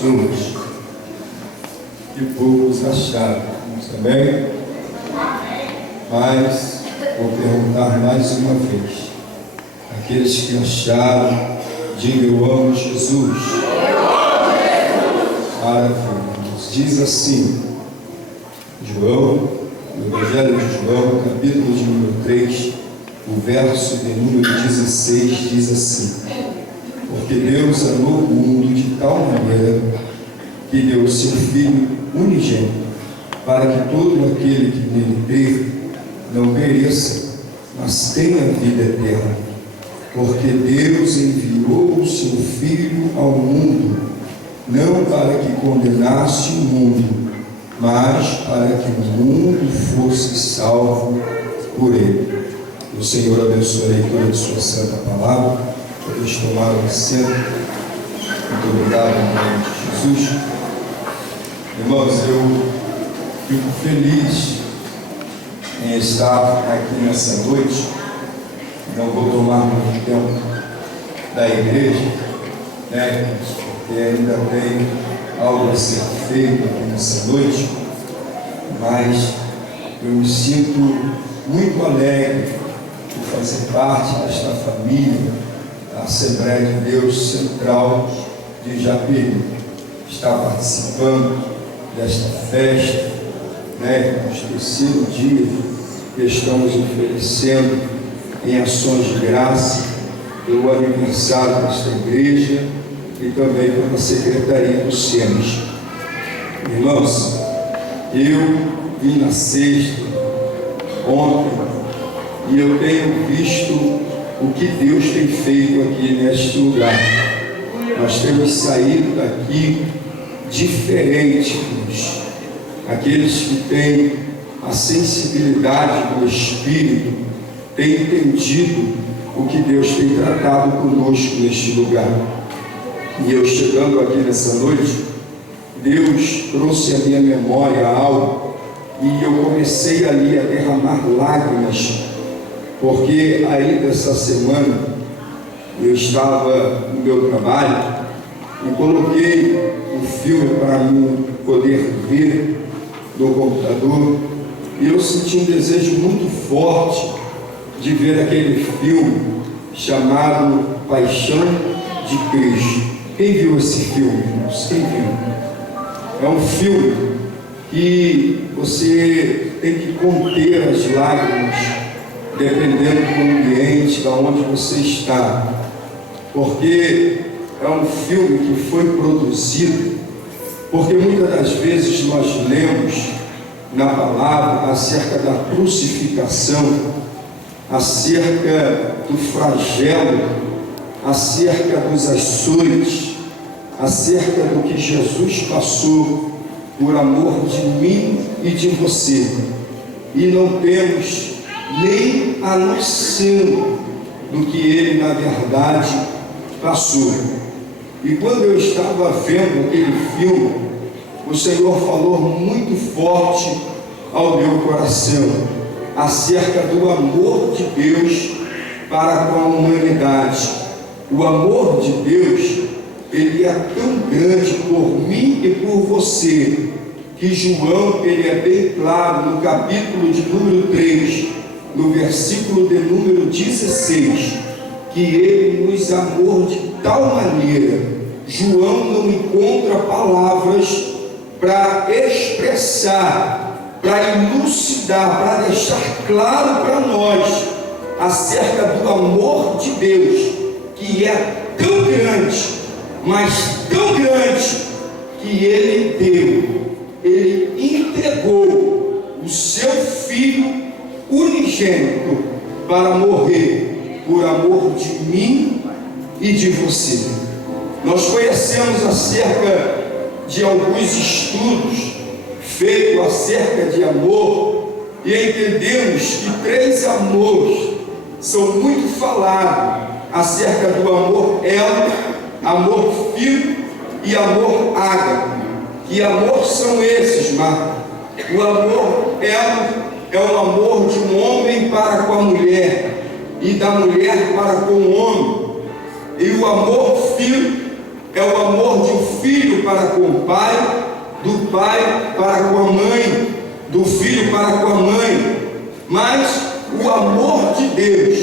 pessoas e poucos acharam. Também? Mas vou perguntar mais uma vez. Aqueles que acharam, diga: eu amo Jesus. Maravilha. Diz assim, João, no Evangelho de João, capítulo de número 3, o verso de número 16, diz assim: porque Deus amou o mundo de tal maneira que deu o seu Filho unigênito, para que todo aquele que nele crê não pereça, mas tenha vida eterna. Porque Deus enviou o seu Filho ao mundo, não para que condenasse o mundo, mas para que o mundo fosse salvo por ele. O Senhor abençoe a leitura de sua santa palavra. Podemos tomar um assento. Muito obrigado, em nome de Jesus. Irmãos, eu fico feliz em estar aqui nessa noite. Não vou tomar muito tempo da igreja, né? Porque ainda tem algo a ser feito aqui nessa noite, mas eu me sinto muito alegre por fazer parte desta família, da Assembleia de Deus Central de Japeri, estar participando desta festa, né? Nos terceiro dia que estamos oferecendo em ações de graça pelo aniversário desta igreja e também pela Secretaria do SEMES. Irmãos, eu vim na sexta, ontem, e eu tenho visto o que Deus tem feito aqui neste lugar. Nós temos saído daqui diferentes. Aqueles que têm a sensibilidade do Espírito têm entendido o que Deus tem tratado conosco neste lugar. E eu chegando aqui nessa noite, Deus trouxe à minha memória algo, e eu comecei ali a derramar lágrimas, porque ainda essa semana eu estava no meu trabalho e coloquei um filme para mim poder ver no computador, e eu senti um desejo muito forte de ver aquele filme chamado Paixão de Cristo. Quem viu esse filme, irmãos? Quem viu? É um filme que você tem que conter as lágrimas, dependendo do ambiente, de onde você está, porque é um filme que foi produzido, porque muitas das vezes nós lemos na palavra acerca da crucificação, acerca do flagelo, acerca dos açoites, acerca do que Jesus passou por amor de mim e de você, e não temos nem a noção do que ele na verdade passou. E quando eu estava vendo aquele filme, o Senhor falou muito forte ao meu coração acerca do amor de Deus para com a humanidade. O amor de Deus, ele é tão grande por mim e por você, que João, ele é bem claro no capítulo de número 3, no versículo de número 16, que ele nos amou de tal maneira. João não encontra palavras para expressar, para elucidar, para deixar claro para nós acerca do amor de Deus, que é tão grande, mas tão grande, que ele deu, ele entregou o seu Filho unigênito para morrer por amor de mim e de você. Nós conhecemos acerca de alguns estudos feitos acerca de amor e entendemos que 3 amores são muito falados acerca do amor elo, amor filho e amor ágape. Que amor são esses, Marcos? O amor elo é o amor de um homem para com a mulher e da mulher para com o homem. E o amor filho é o amor de um filho para com o pai, do pai para com a mãe, do filho para com a mãe. Mas o amor de Deus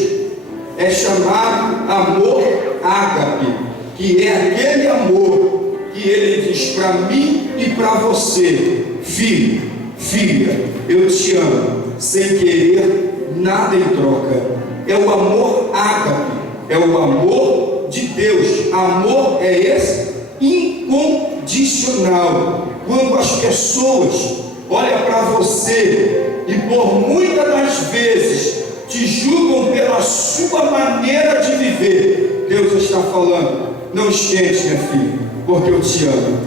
é chamado amor ágape, que é aquele amor que Ele diz para mim e para você: filho, filha, eu te amo, sem querer nada em troca. É o amor ágape, é o amor de Deus. Amor é esse incondicional. Quando as pessoas olham para você e por muitas das vezes te julgam pela sua maneira de viver, Deus está falando: não esquente, minha filha, porque eu te amo.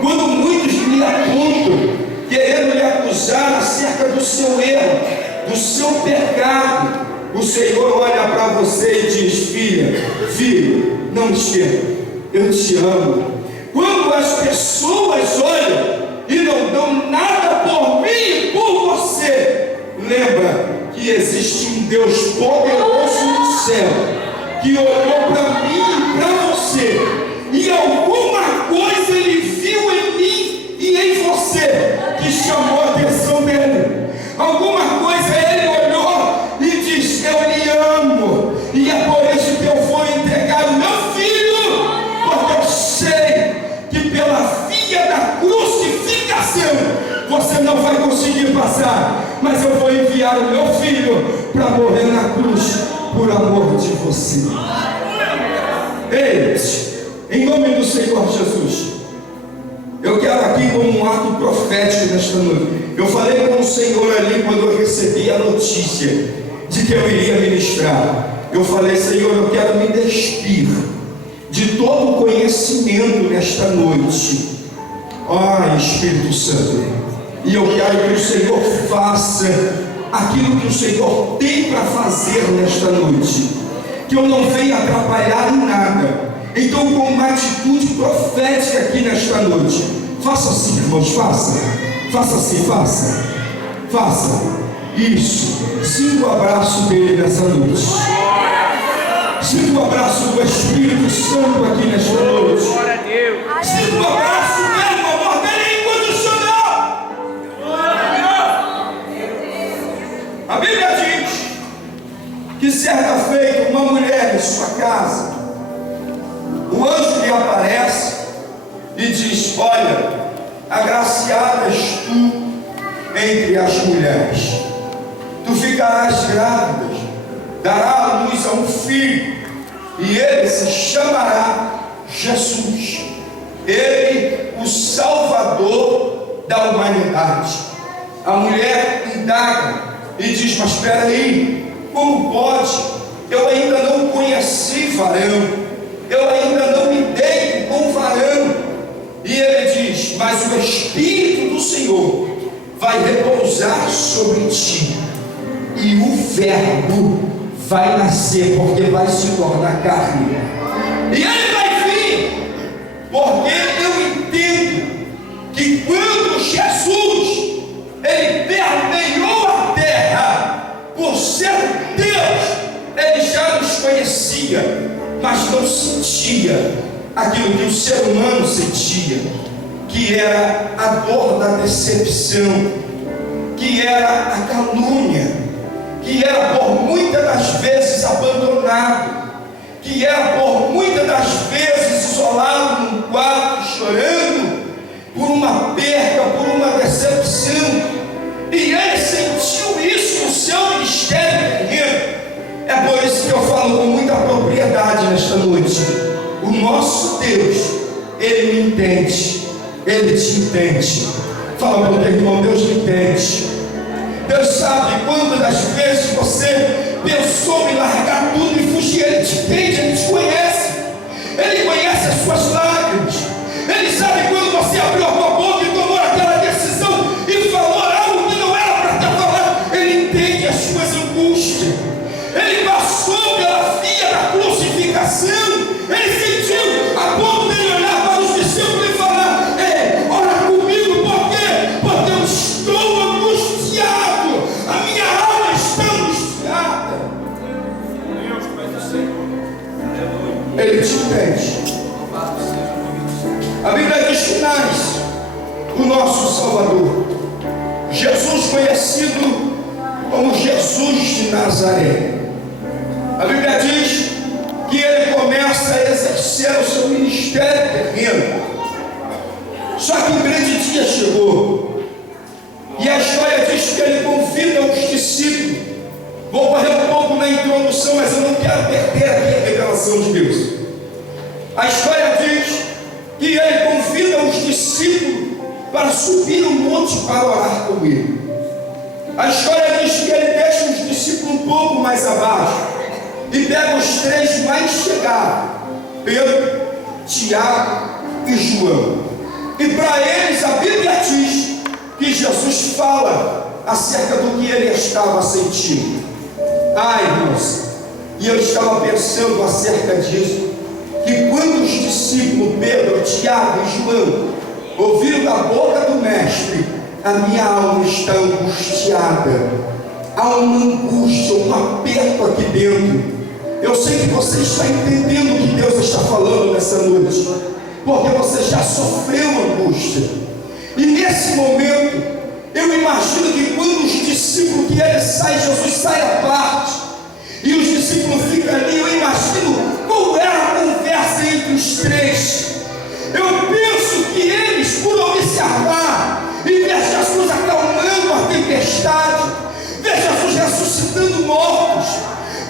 Quando muitos lhe apontam, querendo lhe acusar acerca do seu erro, do seu pecado, o Senhor olha para você e diz: filha, filho, não esquenta, eu te amo. Quando as pessoas olham e não dão nada por mim e por você, lembra que existe um Deus poderoso no céu, que olhou para mim e para você, e alguma coisa Ele viu em mim e em você, que chamou a atenção dele. Alguma coisa Ele olhou e disse: eu lhe amo, e é por isso que eu vou entregar o meu filho, porque eu sei que pela via da crucificação você não vai conseguir passar, mas eu vou enviar o meu filho para morrer na cruz por amor de você. Ei, em nome do Senhor Jesus, eu quero aqui, como um ato profético nesta noite, eu falei com o Senhor ali quando eu recebi a notícia de que eu iria ministrar. Eu falei: Senhor, eu quero me despir de todo o conhecimento nesta noite. Ai, Espírito Santo, e eu quero que o Senhor faça aquilo que o Senhor tem para fazer nesta noite, que eu não venha atrapalhar em nada. Então, com uma atitude profética aqui nesta noite, faça assim, irmãos, faça assim, faça isso. Sinta o abraço dele nessa noite, sinta o abraço do Espírito Santo aqui nesta noite, sinta o abraço dele, o amor dele é incondicional. A Bíblia diz que certa feita uma mulher em sua casa, o anjo lhe aparece e diz: olha, agraciada és tu entre as mulheres, tu ficarás grávida, dará à luz a um filho, e ele se chamará Jesus, ele o Salvador da humanidade. A mulher indaga e diz: mas espera aí, como pode? Eu ainda não conheci varão, eu ainda não me dei com varão. E ele diz: mas o Espírito do Senhor vai repousar sobre ti, e o Verbo vai nascer, porque vai se tornar carne, e ele vai vir, porque eu entendo que quando Jesus ele permeou a terra, por ser Deus, ele já nos conhecia, mas não sentia aquilo que o ser humano sentia, que era a dor da decepção, que era a calúnia, que era por muitas das vezes abandonado, que era por muitas das vezes isolado num quarto, chorando por uma perda, por uma decepção. E ele sentiu isso no seu ministério terreno. É por isso que eu falo com muita propriedade nesta noite: o nosso Deus, Ele me entende, Ele te entende. Fala para o teu irmão: Deus me entende. Deus sabe quando das vezes você pensou em largar tudo e fugir. Ele te entende, Ele te conhece, Ele conhece as suas lágrimas, Ele sabe quando você abriu a tua boca e tomou aquela decisão e falou algo que não era para ter falado. Ele entende as suas angústias. Ele passou pela via da crucificação. Ele sentiu a ponto de olhar para os discípulos e falar: ei, ora comigo, por quê? Porque eu estou angustiado, a minha alma está angustiada. Ele te entende. A Bíblia diz que nasce o nosso Salvador, Jesus, conhecido como Jesus de Nazaré. A Bíblia diz que ele começa a exercer o seu ministério terreno. Só que um grande dia chegou, e a história diz que ele convida os discípulos. Vou correr um pouco na introdução, mas eu não quero perder aqui a revelação de Deus. A história diz que ele convida os discípulos para subir o monte para orar com ele. A história diz que ele deixa os discípulos um pouco mais abaixo e pega os três mais chegados, Pedro, Tiago e João. E para eles a Bíblia diz que Jesus fala acerca do que ele estava sentindo. Ai, irmãos, e eu estava pensando acerca disso, que quando os discípulos Pedro, Tiago e João ouviram da boca do mestre: a minha alma está angustiada, há uma angústia, um aperto aqui dentro. Eu sei que você está entendendo o que Deus está falando nessa noite, porque você já sofreu angústia. E nesse momento, eu imagino que quando os discípulos que ele sai, Jesus sai à parte, e os discípulos ficam ali, eu imagino qual era a conversa entre os três. Eu penso que eles, por observar e ver Jesus acalmando a tempestade, ver Jesus ressuscitando mortos,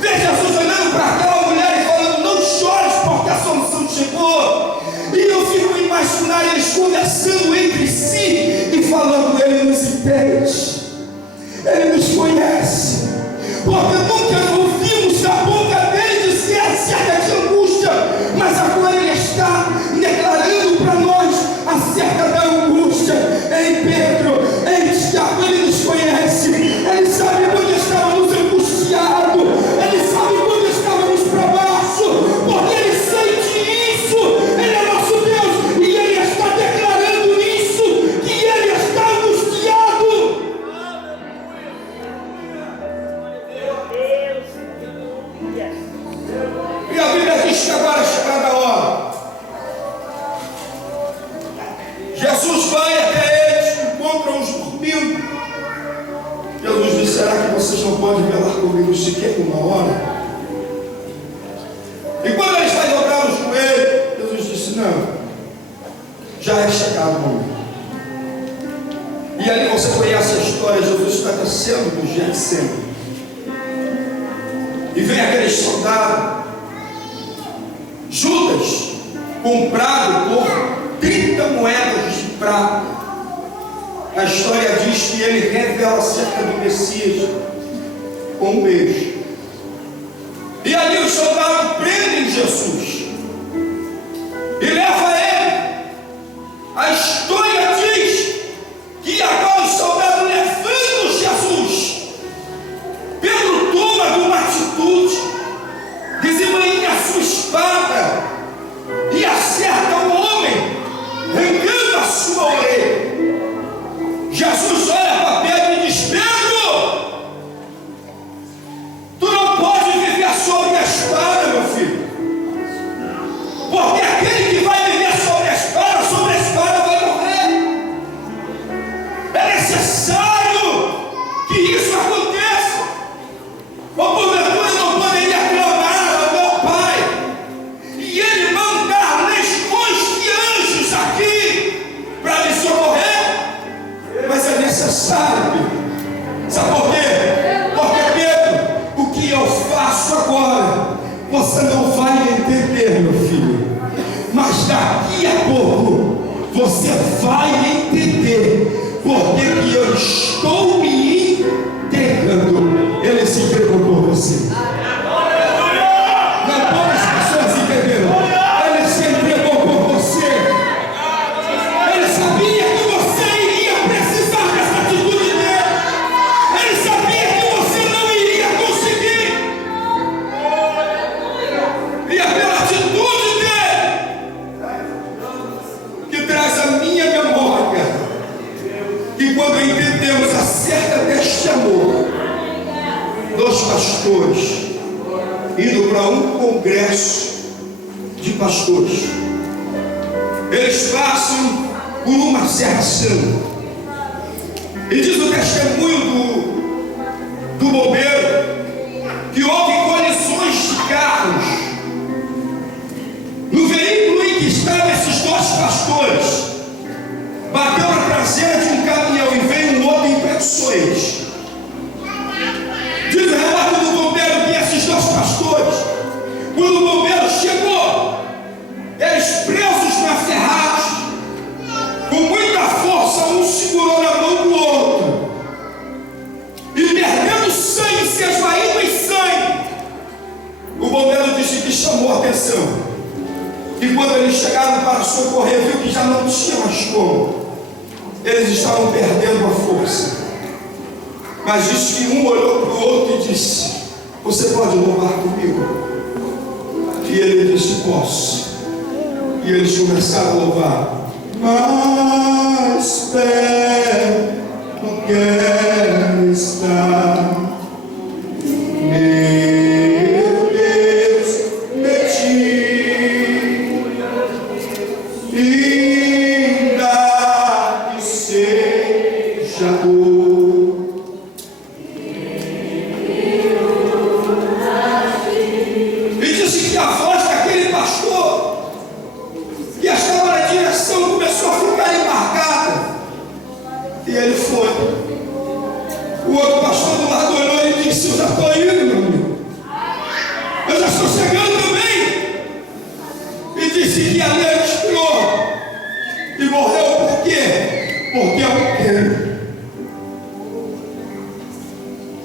ver Jesus olhando para aquela mulher e falando: não chores, porque a solução chegou. E eu fico imaginando eles conversando entre si e falando: ele nos entende, ele nos conhece, porque nunca ouvimos da boca dele dizer acerca de angústia, mas agora ele está declarando para nós acerca da angústia. Em Pedro, em Tiago, ele nos conhece, ele sabe quando estávamos angustiados, ele sabe quando estávamos para baixo, porque ele sente isso. Ele é nosso Deus e ele está declarando isso, que ele está angustiado. E a Bíblia diz que agora é chegada a hora. Jesus vai até eles, encontra-os dormindo. Jesus disse: será que vocês não podem velar comigo sequer uma hora? E quando eles vai dobrar os joelhos, Jesus disse: não, já é chegado o momento. E ali você conhece a história. Jesus está descendo do Getsemane, e vem aquele soldado Judas, comprado por 30 moedas de prata. A história diz que ele revela acerca do Messias com um beijo. E ali os soldados prendem Jesus e leva ele. A história diz que agora os soldados levando Jesus, Pedro toma de uma atitude, desembainha a sua espada e acerta o homem, arrancando a sua orelha. Jesus olha para Pedro e diz: Pedro, tu não pode viver sobre a espada, meu filho, porque aquele que vai viver sobre a espada vai morrer. É necessário que isso aconteça, ou porventura não poderia clamar ao meu Pai e ele mandar legiões de anjos aqui para me socorrer? Mas é necessário, Pedro. Sabe por quê? Porque, Pedro, o que eu faço agora você não vai entender, meu filho, mas daqui a pouco você vai entender porque que eu estou me entregando. Ele se entregou por você. Não todas as pessoas entenderam. Ele se entregou por você. Ele sabia que você iria precisar dessa atitude dele. Ele sabia que você não iria conseguir. E é pela atitude dele que traz a minha memória. E quando entendemos acerca deste amor dos pastores, indo para um congresso de pastores, eles passam por uma cerração. E diz o testemunho do bombeiro que houve colisões de carros no veículo em que estavam esses dois pastores. Bateu na traseira de um caminhão e veio um outro em impressões. Diz o relato do bombeiro que esses dois pastores, quando o bombeiro chegou, eles presos na ferragem, com muita força, um segurou na mão do outro, e perdendo sangue, se esvaindo em sangue. O bombeiro disse que chamou a atenção, e quando eles chegaram para socorrer, viu que já não tinha mais como. Eles estavam perdendo a força. Mas disse que um olhou para o outro e disse: você pode louvar comigo? E ele disse: posso. E eles começaram a louvar. Mais perto quero estar, meu Deus, de ti, ainda que seja dor. E disse que a voz daquele pastor que estava na direção começou a ficar embarcada. E ele foi. O outro pastor do lado olhou e disse: eu já estou indo, meu amigo. Eu já estou chegando também. E disse que ali ele expirou. E morreu por quê? Porque alguém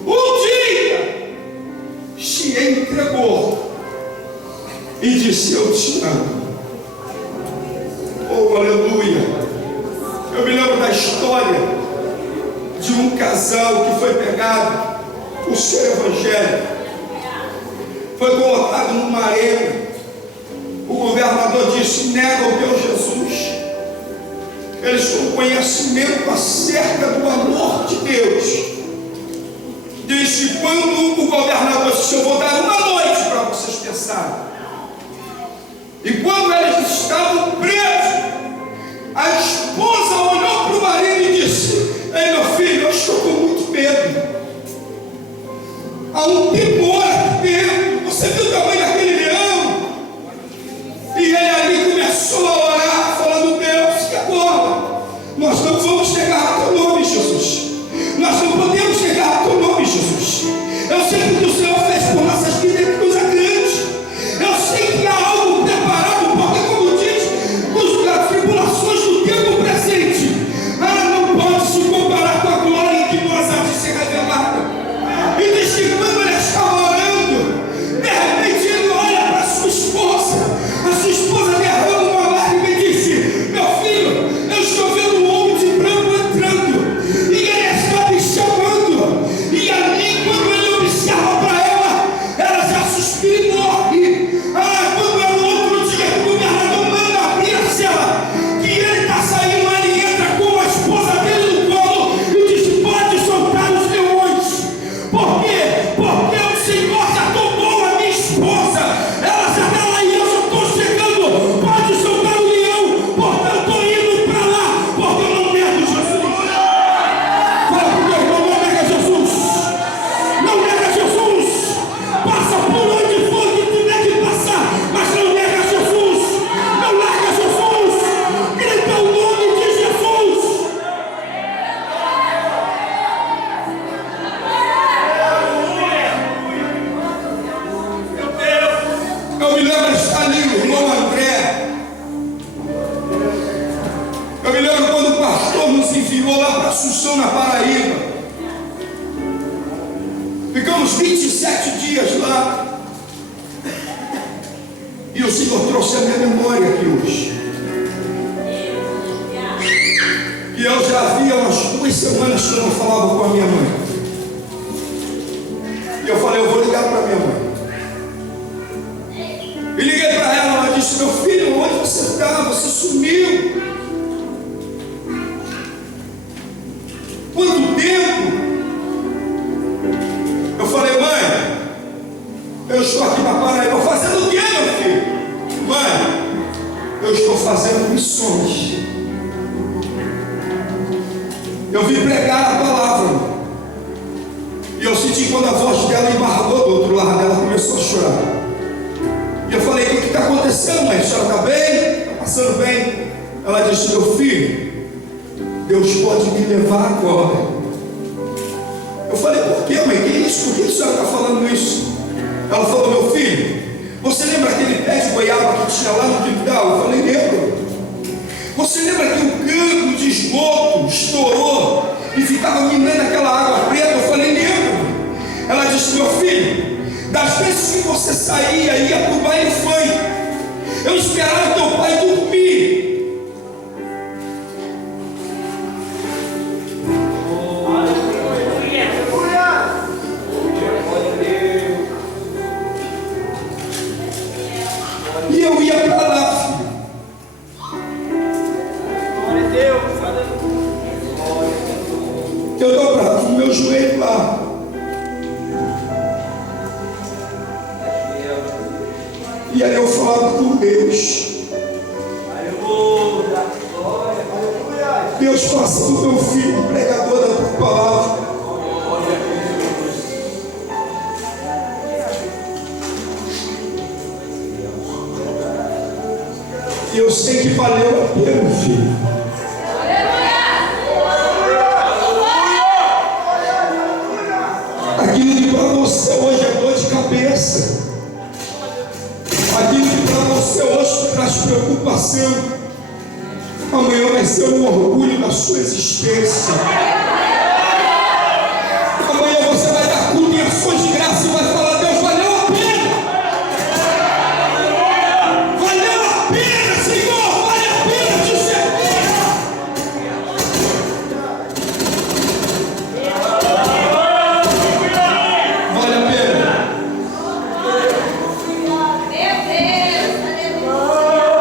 um dia te entregou e disse: eu te amo. Oh, aleluia. Eu me lembro da história de um casal que foi pegado por ser evangélico, foi colocado numa arena. O governador disse: nega o teu Jesus. Eles com conhecimento acerca do amor de Deus, diz que quando o governador disse: eu vou dar uma noite para vocês pensarem, e quando eles estavam presos, a esposa olhou para o marido e disse: ei, meu filho, eu estou com muito medo. Há um temor aqui dentro. Você viu o tamanho daquele leão? E ele ali começou a orar, falando: Deus, que agora nós não vamos negar o teu nome, Jesus. Nós não podemos negar o teu nome, Jesus. Eu sei que o que o Senhor fez por nossas vidas é coisa grande. Eu sei que há algo preparado, porque, como diz, as tribulações do tempo presente, não pode se comparar com a glória que nós há de ser revelada. E diz que quando ele estava orando, de repente ele olha para a sua esposa derrama uma lágrima e disse: meu filho, eu estou vendo um homem de branco entrando, e ele está me chamando. E ali, quando ele observa para ela já suspira e morre. Quando é no outro dia que o governador manda abrir a cela, que ele está saindo, ele entra com a esposa dele no colo e diz: pode soltar os leões. Por quê? Porque o Senhor já tomou a minha esposa. Ela já está lá e eu já estou chegando. Pode soltar o leão, porque eu estou indo para lá, porque eu não nego Jesus. Fala para o teu irmão: não nega Jesus. Não nega Jesus. Passa por onde for que tiver que passar, mas não nega Jesus. Não larga Jesus. Grita o nome de Jesus. Eu me lembro, está ali o irmão André. Eu me lembro quando o pastor nos enviou lá para Assunção, na Paraíba. Ficamos 27 dias lá. E o Senhor trouxe a minha memória aqui hoje. E eu já havia umas 2 semanas que eu não falava com a minha mãe. E eu falei: eu vou ligar para minha mãe. E liguei para ela, ela disse: meu filho, onde você está? Você sumiu. Quanto tempo? Eu falei: mãe, eu estou aqui na Paraíba. Fazendo o quê, meu filho? Mãe, eu estou fazendo missões. Eu vim pregar a palavra. E eu senti quando a voz dela embargou do outro lado, ela começou a chorar. E eu falei: o que está acontecendo, mãe? A senhora está bem? Está passando bem? Ela disse: meu filho, Deus pode me levar agora. Eu falei: por quê, mãe? Que isso? Por que a senhora está falando isso? Ela falou: meu filho, você lembra aquele pé de goiaba que tinha lá no quintal? Eu falei: lembro. Você lembra que o cano de esgoto estourou e ficava minando aquela água preta? Eu falei: lembro. Ela disse: meu filho, das vezes que você saía e ia para o baile funk, eu esperava teu pai dormir. E eu ia para lá, filho. Eu dobrava o meu joelho lá. E aí eu falava com Deus: Deus, faça do meu filho um pregador da tua palavra. E eu sei que valeu a pena, filho. Aquilo que para você hoje é dor de cabeça, aquilo que para você hoje traz preocupação, amanhã vai ser um orgulho da sua existência. Amanhã você vai dar culto em ações de graça e vai falar: Deus, valeu a pena. Valeu a pena, Senhor. Vale a pena te servir. Vale a pena.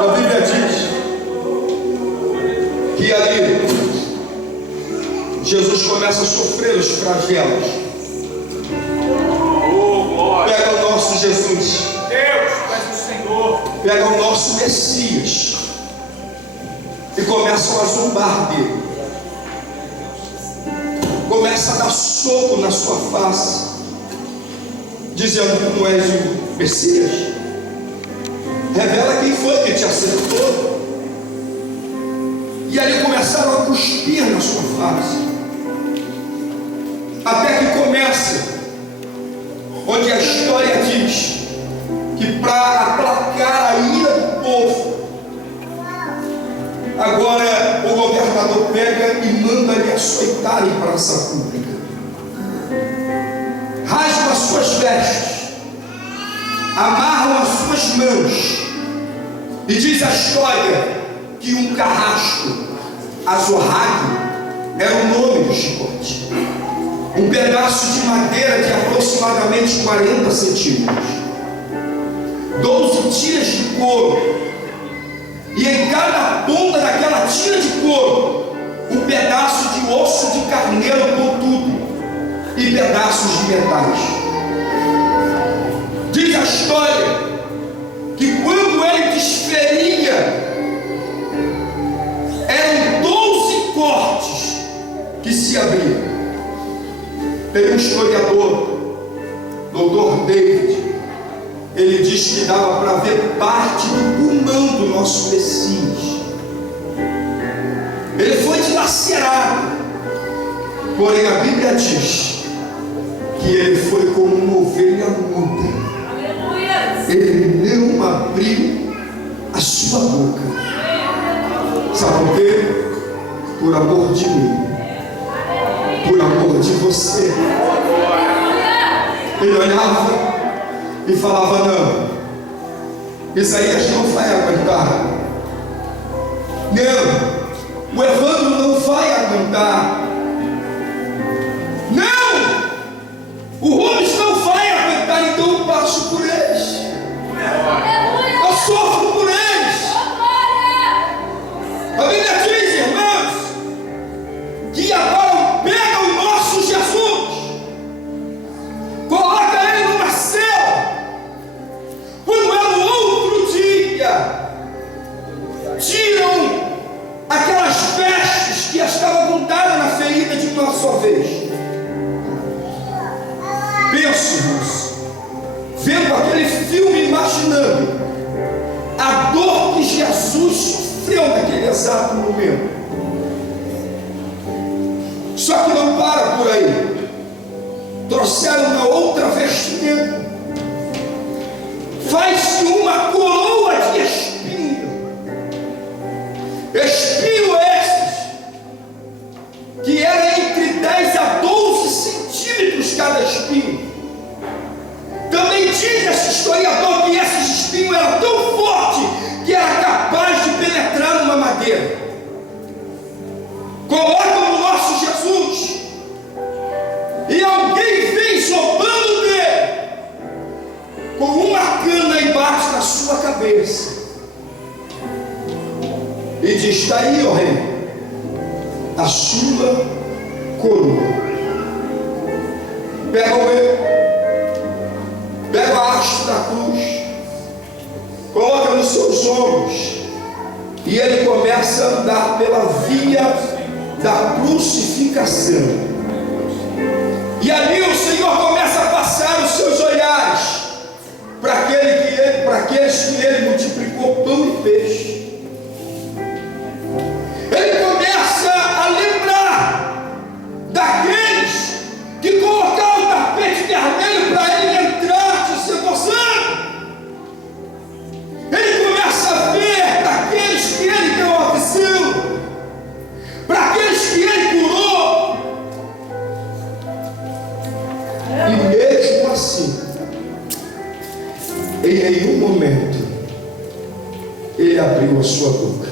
A Bíblia diz que ali Jesus começa a sofrer os flagelos. Pega o nosso Jesus, pega o nosso Messias e começam a zombar dele. Começa a dar soco na sua face, dizendo que não és o Messias. Revela quem foi que te acertou. E ali começaram a cuspir na sua face, até que começa onde a história diz que, para aplacar a ira do povo, agora o governador pega e manda lhe açoitar em praça pública. Rasgam as suas vestes, amarram as suas mãos, e diz a história que um carrasco, azorrague, era o nome do chicote. Um pedaço de madeira de aproximadamente 40 centímetros, 12 tiras de couro, e em cada ponta daquela tira de couro, um pedaço de osso de carneiro pontudo e pedaços de metais. Diz a história que quando ele desferia, eram 12 cortes que se abriam. Tem um historiador, Dr. David, ele diz que dava para ver parte do pulmão do nosso Messias. Ele foi dilacerado, porém a Bíblia diz que ele foi como uma ovelha muda. Ele não abriu a sua boca. Sabe por quê? Por amor de mim, por amor de você. Ele olhava e falava: não, Isaías não vai aguentar. Não, o Evandro não vai aguentar. Não, o Rubens não vai aguentar. Então eu passo por eles, eu sofro por eles. A Bíblia diz, irmãos, que agora pega o nosso Jesus, coloca ele numa cela. Quando é no outro dia, tiram aquelas vestes que estavam guardadas na sua vez. Penso, irmãos, vendo aquele filme, imaginando a dor que Jesus sofreu naquele exato momento. Só que não para por aí. Trouxeram uma outra vestimenta. Faz-se uma coroa de espinho. Espinho esses que era entre 10 a 12 centímetros cada espinho. Também diz esse historiador que esses espinhos eram tão fortes que era capaz de penetrar numa madeira. Colocam o nosso Jesus e alguém vem zombando dele com uma cana e bate na sua cabeça e diz: está aí, ó rei, a sua coroa. Pega o meu, pega a haste da cruz, coloca nos seus ombros, e ele começa a andar pela via da crucificação. E ali o Senhor começa a passar os seus olhares para aqueles que ele multiplicou pão e peixe. Ele começa a lembrar daqueles que colocaram o tapete vermelho para ele entrar de se gozando. Ele começa a ver daqueles que ele deu a visão, para aqueles que ele curou. E mesmo assim, em nenhum momento ele abriu a sua boca.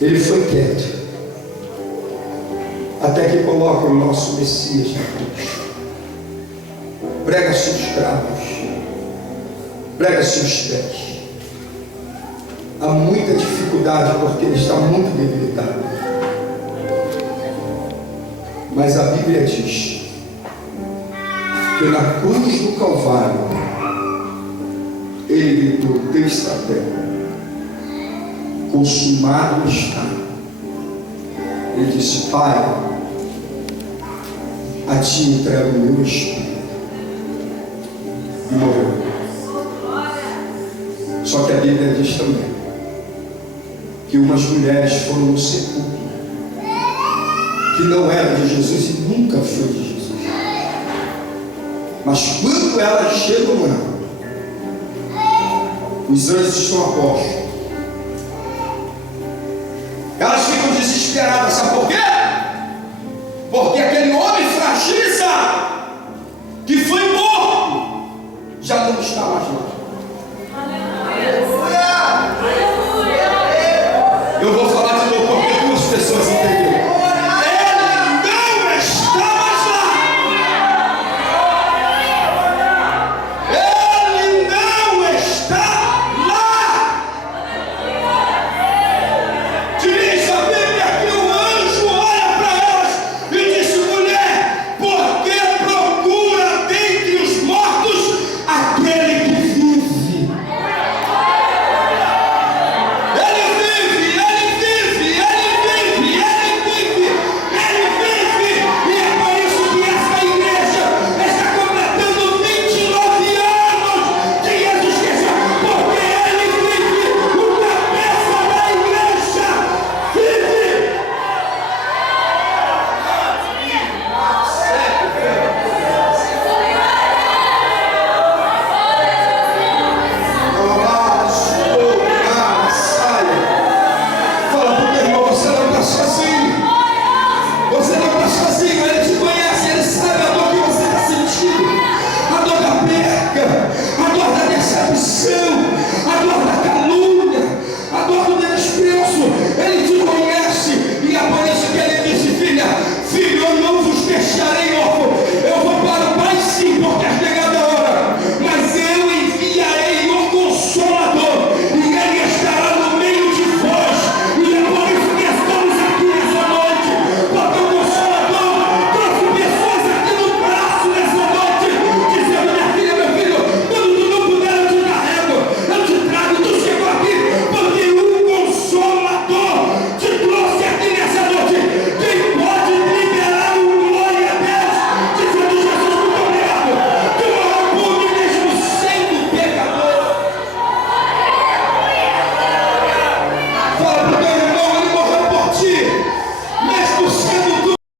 Ele foi quieto até que coloca o nosso Messias na cruz. Prega-se os cravos, prega-se os pés. Há muita dificuldade porque ele está muito debilitado. Mas a Bíblia diz que na cruz do Calvário ele gritou: Testaté, consumado está. Ele disse: Pai, a ti entrego o meu espírito. E morreu. Só que a Bíblia diz também que umas mulheres foram no sepulcro que não era de Jesus e nunca foi de Jesus. Mas quando elas chegam lá, os anjos estão a posto. Elas ficam desesperadas, sabe por quê? Porque aquele homem fragilizado